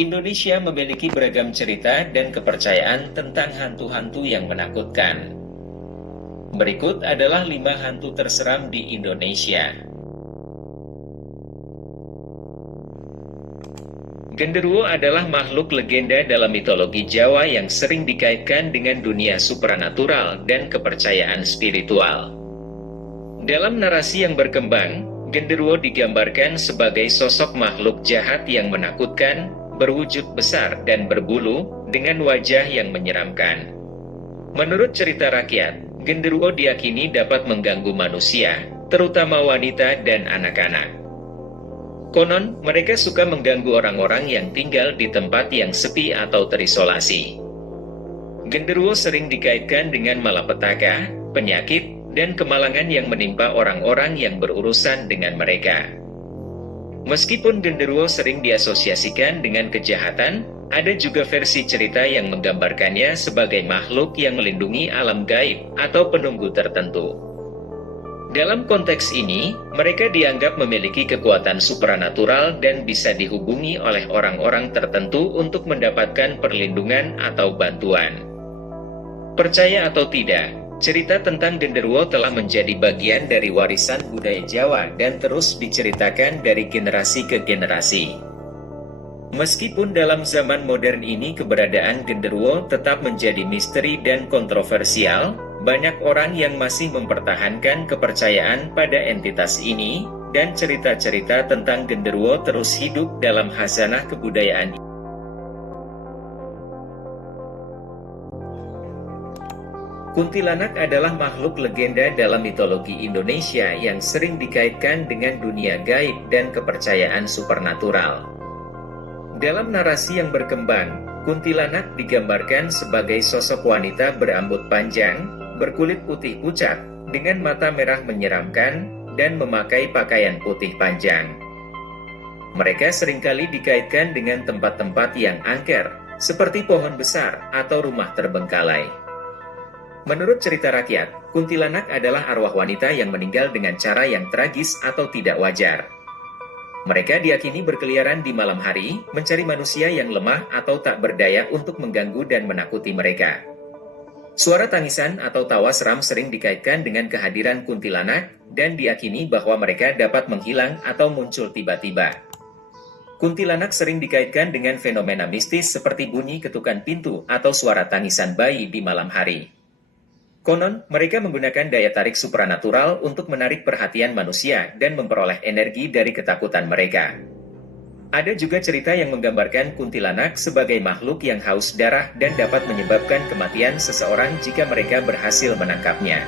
Indonesia memiliki beragam cerita dan kepercayaan tentang hantu-hantu yang menakutkan. Berikut adalah 5 hantu terseram di Indonesia. Genderuwo adalah makhluk legenda dalam mitologi Jawa yang sering dikaitkan dengan dunia supranatural dan kepercayaan spiritual. Dalam narasi yang berkembang, genderuwo digambarkan sebagai sosok makhluk jahat yang menakutkan, berwujud besar dan berbulu, dengan wajah yang menyeramkan. Menurut cerita rakyat, genderuwo diyakini dapat mengganggu manusia, terutama wanita dan anak-anak. Konon, mereka suka mengganggu orang-orang yang tinggal di tempat yang sepi atau terisolasi. Genderuwo sering dikaitkan dengan malapetaka, penyakit, dan kemalangan yang menimpa orang-orang yang berurusan dengan mereka. Meskipun genderuwo sering diasosiasikan dengan kejahatan, ada juga versi cerita yang menggambarkannya sebagai makhluk yang melindungi alam gaib atau penunggu tertentu. Dalam konteks ini, mereka dianggap memiliki kekuatan supranatural dan bisa dihubungi oleh orang-orang tertentu untuk mendapatkan perlindungan atau bantuan. Percaya atau tidak, cerita tentang genderuwo telah menjadi bagian dari warisan budaya Jawa dan terus diceritakan dari generasi ke generasi. Meskipun dalam zaman modern ini keberadaan genderuwo tetap menjadi misteri dan kontroversial, banyak orang yang masih mempertahankan kepercayaan pada entitas ini, dan cerita-cerita tentang genderuwo terus hidup dalam khazanah kebudayaan. Kuntilanak adalah makhluk legenda dalam mitologi Indonesia yang sering dikaitkan dengan dunia gaib dan kepercayaan supernatural. Dalam narasi yang berkembang, kuntilanak digambarkan sebagai sosok wanita berambut panjang, berkulit putih pucat, dengan mata merah menyeramkan, dan memakai pakaian putih panjang. Mereka seringkali dikaitkan dengan tempat-tempat yang angker, seperti pohon besar atau rumah terbengkalai. Menurut cerita rakyat, kuntilanak adalah arwah wanita yang meninggal dengan cara yang tragis atau tidak wajar. Mereka diyakini berkeliaran di malam hari, mencari manusia yang lemah atau tak berdaya untuk mengganggu dan menakuti mereka. Suara tangisan atau tawa seram sering dikaitkan dengan kehadiran kuntilanak, dan diyakini bahwa mereka dapat menghilang atau muncul tiba-tiba. Kuntilanak sering dikaitkan dengan fenomena mistis seperti bunyi ketukan pintu atau suara tangisan bayi di malam hari. Konon, mereka menggunakan daya tarik supranatural untuk menarik perhatian manusia dan memperoleh energi dari ketakutan mereka. Ada juga cerita yang menggambarkan kuntilanak sebagai makhluk yang haus darah dan dapat menyebabkan kematian seseorang jika mereka berhasil menangkapnya.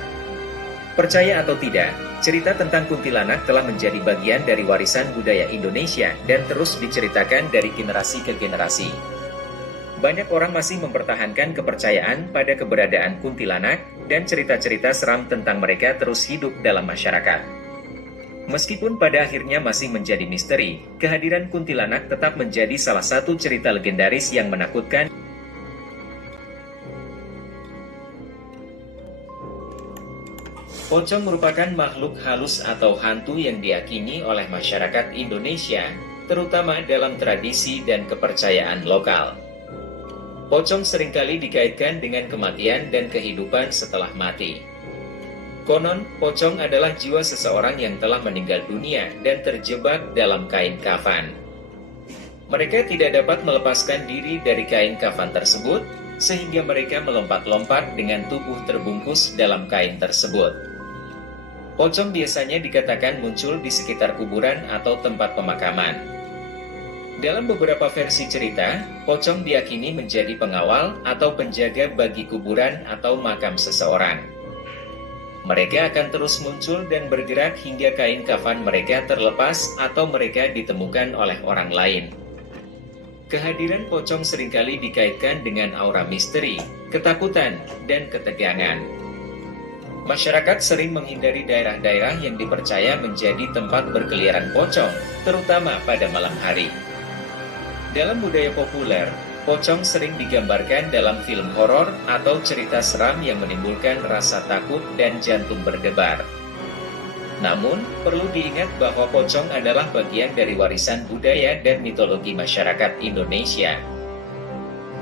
Percaya atau tidak, cerita tentang kuntilanak telah menjadi bagian dari warisan budaya Indonesia dan terus diceritakan dari generasi ke generasi. Banyak orang masih mempertahankan kepercayaan pada keberadaan kuntilanak, dan cerita-cerita seram tentang mereka terus hidup dalam masyarakat. Meskipun pada akhirnya masih menjadi misteri, kehadiran kuntilanak tetap menjadi salah satu cerita legendaris yang menakutkan. Pocong merupakan makhluk halus atau hantu yang diyakini oleh masyarakat Indonesia, terutama dalam tradisi dan kepercayaan lokal. Pocong seringkali dikaitkan dengan kematian dan kehidupan setelah mati. Konon, pocong adalah jiwa seseorang yang telah meninggal dunia dan terjebak dalam kain kafan. Mereka tidak dapat melepaskan diri dari kain kafan tersebut, sehingga mereka melompat-lompat dengan tubuh terbungkus dalam kain tersebut. Pocong biasanya dikatakan muncul di sekitar kuburan atau tempat pemakaman. Dalam beberapa versi cerita, pocong diyakini menjadi pengawal atau penjaga bagi kuburan atau makam seseorang. Mereka akan terus muncul dan bergerak hingga kain kafan mereka terlepas atau mereka ditemukan oleh orang lain. Kehadiran pocong seringkali dikaitkan dengan aura misteri, ketakutan, dan ketegangan. Masyarakat sering menghindari daerah-daerah yang dipercaya menjadi tempat berkeliaran pocong, terutama pada malam hari. Dalam budaya populer, pocong sering digambarkan dalam film horor atau cerita seram yang menimbulkan rasa takut dan jantung berdebar. Namun, perlu diingat bahwa pocong adalah bagian dari warisan budaya dan mitologi masyarakat Indonesia.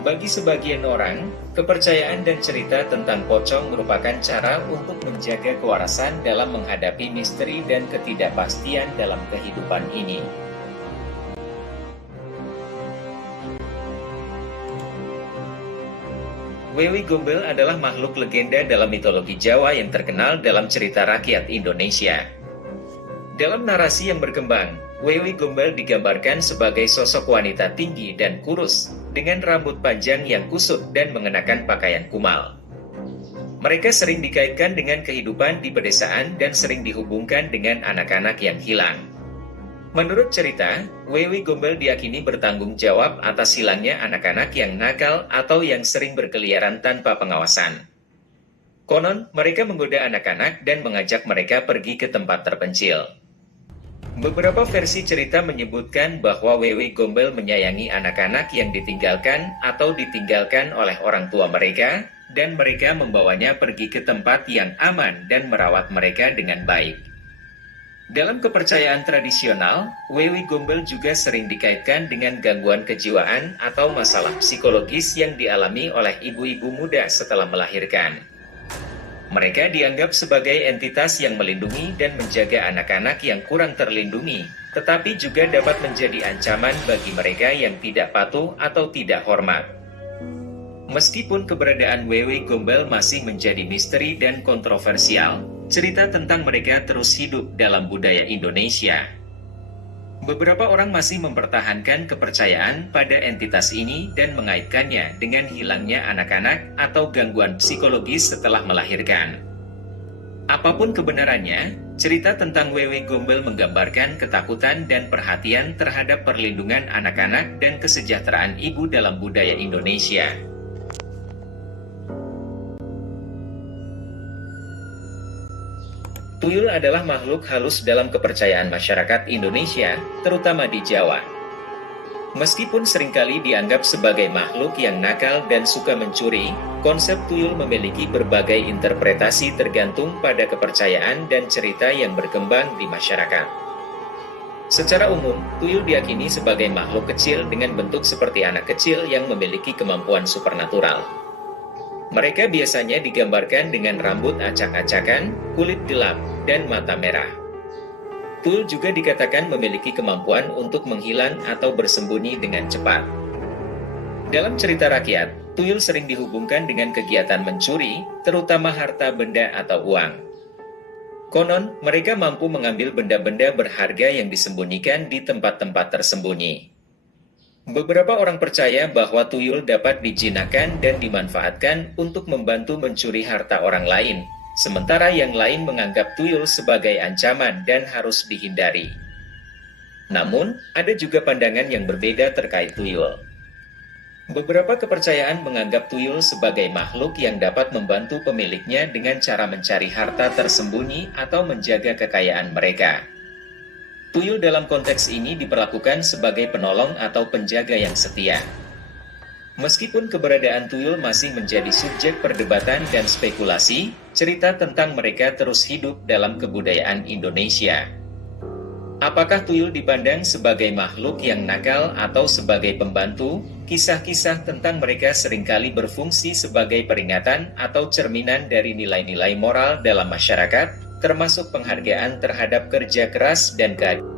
Bagi sebagian orang, kepercayaan dan cerita tentang pocong merupakan cara untuk menjaga kewarasan dalam menghadapi misteri dan ketidakpastian dalam kehidupan ini. Wewe Gombel adalah makhluk legenda dalam mitologi Jawa yang terkenal dalam cerita rakyat Indonesia. Dalam narasi yang berkembang, Wewe Gombel digambarkan sebagai sosok wanita tinggi dan kurus, dengan rambut panjang yang kusut dan mengenakan pakaian kumal. Mereka sering dikaitkan dengan kehidupan di pedesaan dan sering dihubungkan dengan anak-anak yang hilang. Menurut cerita, Wewe Gombel diyakini bertanggung jawab atas hilangnya anak-anak yang nakal atau yang sering berkeliaran tanpa pengawasan. Konon, mereka menggoda anak-anak dan mengajak mereka pergi ke tempat terpencil. Beberapa versi cerita menyebutkan bahwa Wewe Gombel menyayangi anak-anak yang ditinggalkan atau ditinggalkan oleh orang tua mereka, dan mereka membawanya pergi ke tempat yang aman dan merawat mereka dengan baik. Dalam kepercayaan tradisional, Wewe Gombel juga sering dikaitkan dengan gangguan kejiwaan atau masalah psikologis yang dialami oleh ibu-ibu muda setelah melahirkan. Mereka dianggap sebagai entitas yang melindungi dan menjaga anak-anak yang kurang terlindungi, tetapi juga dapat menjadi ancaman bagi mereka yang tidak patuh atau tidak hormat. Meskipun keberadaan Wewe Gombel masih menjadi misteri dan kontroversial, cerita tentang mereka terus hidup dalam budaya Indonesia. Beberapa orang masih mempertahankan kepercayaan pada entitas ini dan mengaitkannya dengan hilangnya anak-anak atau gangguan psikologis setelah melahirkan. Apapun kebenarannya, cerita tentang Wewe Gombel menggambarkan ketakutan dan perhatian terhadap perlindungan anak-anak dan kesejahteraan ibu dalam budaya Indonesia. Tuyul adalah makhluk halus dalam kepercayaan masyarakat Indonesia, terutama di Jawa. Meskipun seringkali dianggap sebagai makhluk yang nakal dan suka mencuri, konsep tuyul memiliki berbagai interpretasi tergantung pada kepercayaan dan cerita yang berkembang di masyarakat. Secara umum, tuyul diyakini sebagai makhluk kecil dengan bentuk seperti anak kecil yang memiliki kemampuan supernatural. Mereka biasanya digambarkan dengan rambut acak-acakan, kulit gelap, dan mata merah. Tuyul juga dikatakan memiliki kemampuan untuk menghilang atau bersembunyi dengan cepat. Dalam cerita rakyat, tuyul sering dihubungkan dengan kegiatan mencuri, terutama harta benda atau uang. Konon, mereka mampu mengambil benda-benda berharga yang disembunyikan di tempat-tempat tersembunyi. Beberapa orang percaya bahwa tuyul dapat dijinakkan dan dimanfaatkan untuk membantu mencuri harta orang lain, sementara yang lain menganggap tuyul sebagai ancaman dan harus dihindari. Namun, ada juga pandangan yang berbeda terkait tuyul. Beberapa kepercayaan menganggap tuyul sebagai makhluk yang dapat membantu pemiliknya dengan cara mencari harta tersembunyi atau menjaga kekayaan mereka. Tuyul dalam konteks ini diperlakukan sebagai penolong atau penjaga yang setia. Meskipun keberadaan tuyul masih menjadi subjek perdebatan dan spekulasi, cerita tentang mereka terus hidup dalam kebudayaan Indonesia. Apakah tuyul dipandang sebagai makhluk yang nakal atau sebagai pembantu? Kisah-kisah tentang mereka seringkali berfungsi sebagai peringatan atau cerminan dari nilai-nilai moral dalam masyarakat, termasuk penghargaan terhadap kerja keras dan keadilan.